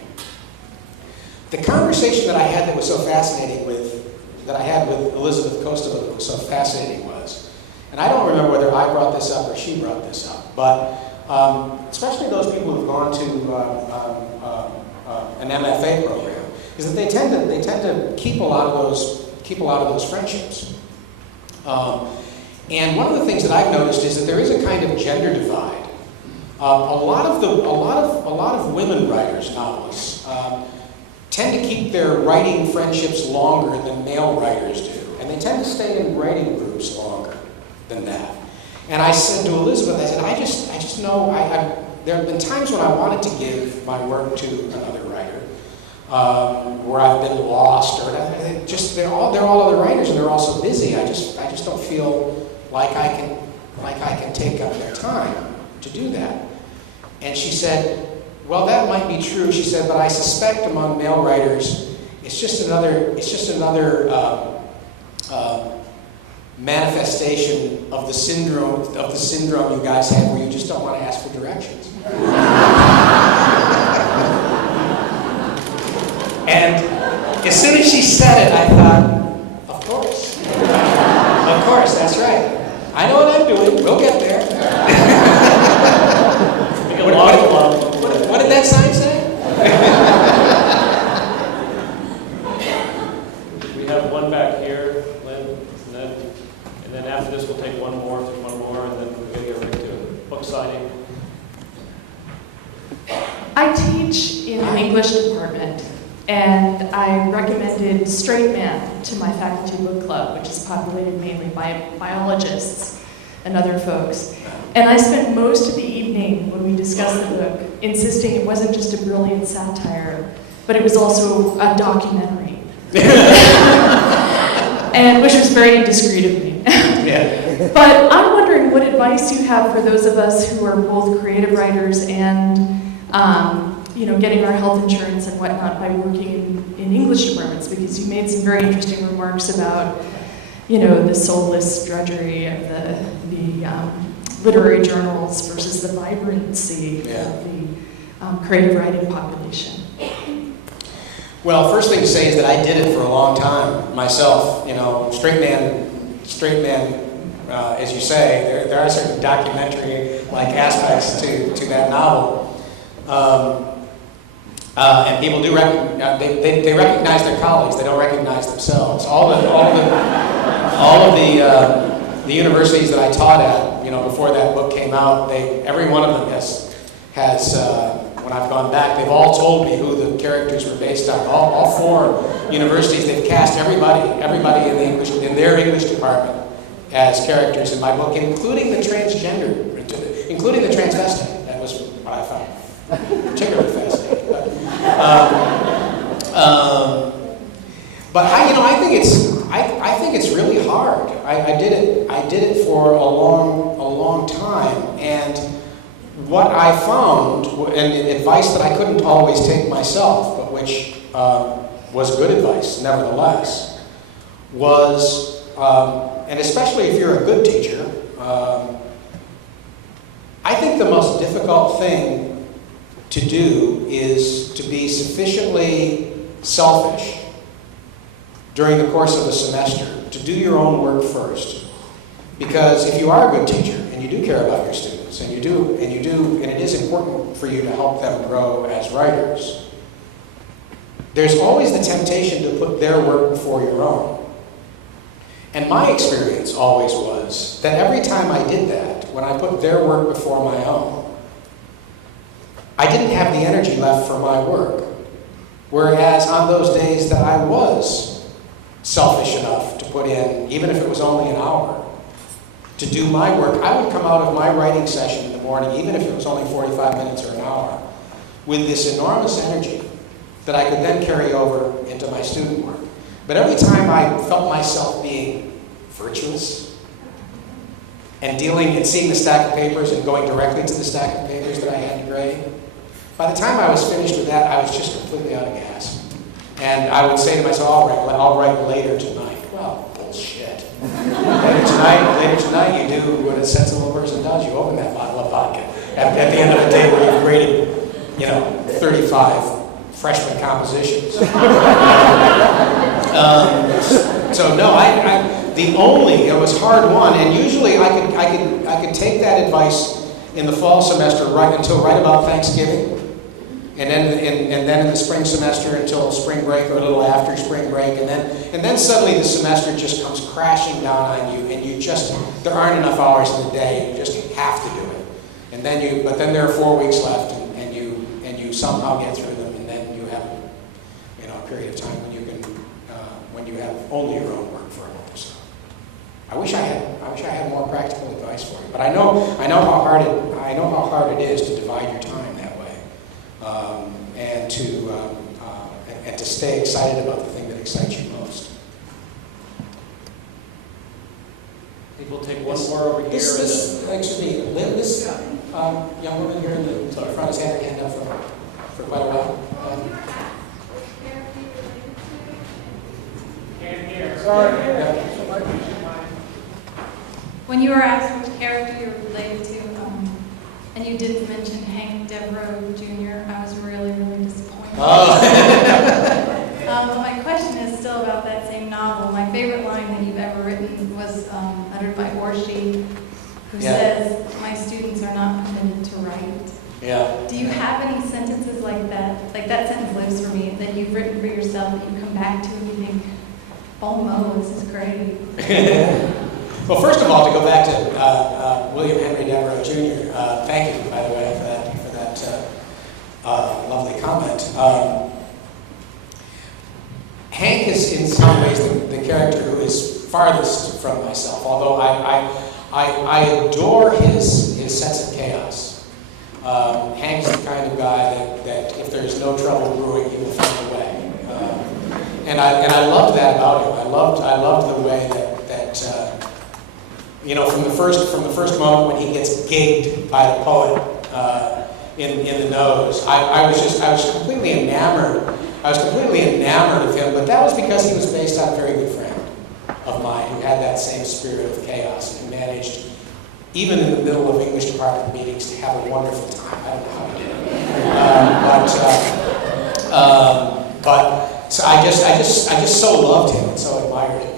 The conversation that I had that was so fascinating that I had with Elizabeth Kostova that was so fascinating was, and I don't remember whether I brought this up or she brought this up, but especially those people who've gone to an MFA program, is that they tend to keep a lot of those friendships. And one of the things that I've noticed is that there is a kind of gender divide. A lot of women writers, novelists, tend to keep their writing friendships longer than male writers do, and they tend to stay in writing groups longer than that. And I said to Elizabeth, I said, I just know, there have been times when I wanted to give my work to another writer, where I've been lost, or they're all other writers, and they're all so busy. I just don't feel like I can take up their time to do that. And she said, well, that might be true. She said, but I suspect among male writers, it's just another manifestation of the syndrome you guys have, where you just don't want to ask for directions. And as soon as she said it, I thought, of course. Of course, that's right. I know what I'm doing. We'll get there. What did that sign say? We have one back here, Lynn, and then after this we'll take one more, and then we're going to get right to it. Book signing. I teach in the English department, and I recommended Straight Man to my faculty book club, which is populated mainly by biologists and other folks. And I spent most of the evening when we discussed the book insisting it wasn't just a brilliant satire, but it was also a documentary. And which was very indiscreet of me. Yeah. But I'm wondering what advice you have for those of us who are both creative writers and getting our health insurance and whatnot by working in English departments, because you made some very interesting remarks about, the soulless drudgery of the literary journals versus the vibrancy of the creative writing population. Well, first thing to say is that I did it for a long time myself. Straight man, as you say, there are certain documentary-like aspects to that novel. And people do they recognize their colleagues. They don't recognize themselves. All of the universities that I taught at, before that book came out, every one of them has when I've gone back, they've all told me who the characters were based on. All 4 universities, they've cast everybody in their English department as characters in my book, including the transgender, including the transvestite. That was what I found particularly fascinating. But I think it's really hard. I did it for a long time, and what I found, and advice that I couldn't always take myself, but which was good advice nevertheless, was, and especially if you're a good teacher, I think the most difficult thing to do is to be sufficiently selfish during the course of a semester, to do your own work first. Because if you are a good teacher and you do care about your students, and it is important for you to help them grow as writers, there's always the temptation to put their work before your own. And my experience always was that every time I did that, when I put their work before my own, I didn't have the energy left for my work. Whereas on those days that I was selfish enough to put in, even if it was only an hour, to do my work, I would come out of my writing session in the morning, even if it was only 45 minutes or an hour, with this enormous energy that I could then carry over into my student work. But every time I felt myself being virtuous and seeing the stack of papers and going directly to the stack of papers that I had to grade, by the time I was finished with that, I was just completely out of gas. And I would say to myself, I'll write later tonight. Well, bullshit. Later tonight, you do what a sensible person does. You open that bottle of vodka at the end of the 35 freshman compositions. So no, it was hard won, and usually I could take that advice in the fall semester right about Thanksgiving, and then in the spring semester until spring break or a little after spring break, and then suddenly the semester just comes crashing down on you, and there aren't enough hours in the day, you just have to do it, but then there are 4 weeks left, and you somehow get through them, and then you have a period of time when you have only your own work for a month or so. I wish I had more practical advice for you, but I know how hard it is to divide your time that way, and to stay excited about the thing that excites you most. I think we'll take one more over here. This young woman here in the front has had her hand up for quite a while. When you were asked which character you were related to, and you didn't mention Hank Devereaux Jr., I was really, really disappointed. My question is still about that same novel. My favorite line that you've ever written was uttered by Orshi, who says, "My students are not permitted to write." Yeah. Do you have any sentences like that? Like that sentence lives for me, that you've written for yourself, that you come back to and you think, oh no, this is great. Well, first of all, to go back to William Henry Devereaux Jr., thank you, by the way, for that lovely comment. Hank is in some ways the character who is farthest from myself, although I adore his sense of chaos. Hank's the kind of guy that if there's no trouble brewing, he will find a way. And I loved that about him. I loved the way that from the first moment when he gets gigged by the poet in the nose, I was completely enamored. I was completely enamored of him, but that was because he was based on a very good friend of mine who had that same spirit of chaos and who managed, even in the middle of English department meetings, to have a wonderful time. I don't know how he did it. But so I just so loved him and so admired him.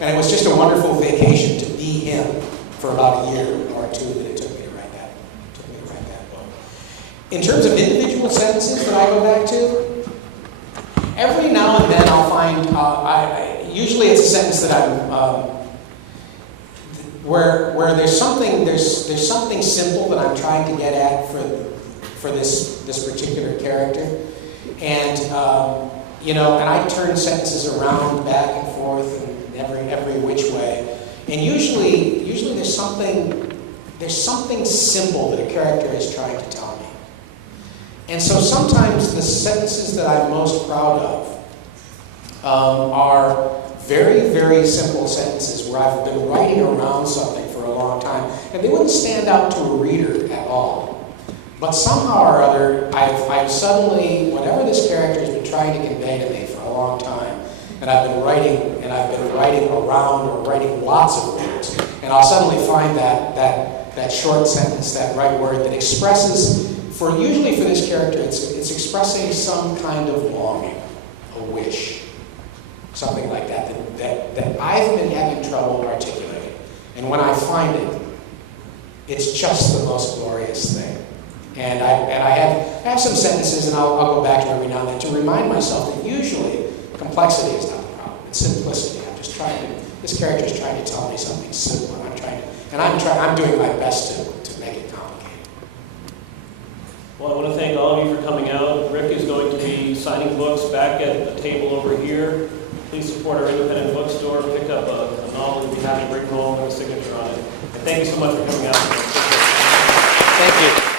And it was just a wonderful vacation to be him for about a year or two that it took me to write that book. In terms of individual sentences that I go back to, every now and then I'll find, usually it's a sentence that I'm, where there's something simple that I'm trying to get at for this particular character, and and I turn sentences around back and forth and every which way, and usually there's something simple that a character is trying to tell me, and so sometimes the sentences that I'm most proud of are very, very simple sentences where I've been writing around something for a long time, and they wouldn't stand out to a reader at all. But somehow or other, I've suddenly, whatever this character has been trying to convey to me for a long time, and I've been writing around or writing lots of words, and I'll suddenly find that short sentence, that right word that expresses, usually for this character, it's expressing some kind of longing, a wish, something like that I've been having trouble articulating. And when I find it, it's just the most glorious thing. And I have some sentences, and I'll go back to every now and then to remind myself that usually complexity is not the problem. It's simplicity. This character is trying to tell me something simple, and I'm doing my best to make it complicated. Well, I want to thank all of you for coming out. Rick is going to be signing books back at the table over here. Please support our independent bookstore. Pick up a novel you'd be happy to bring home with a signature on it. And thank you so much for coming out. Thank you.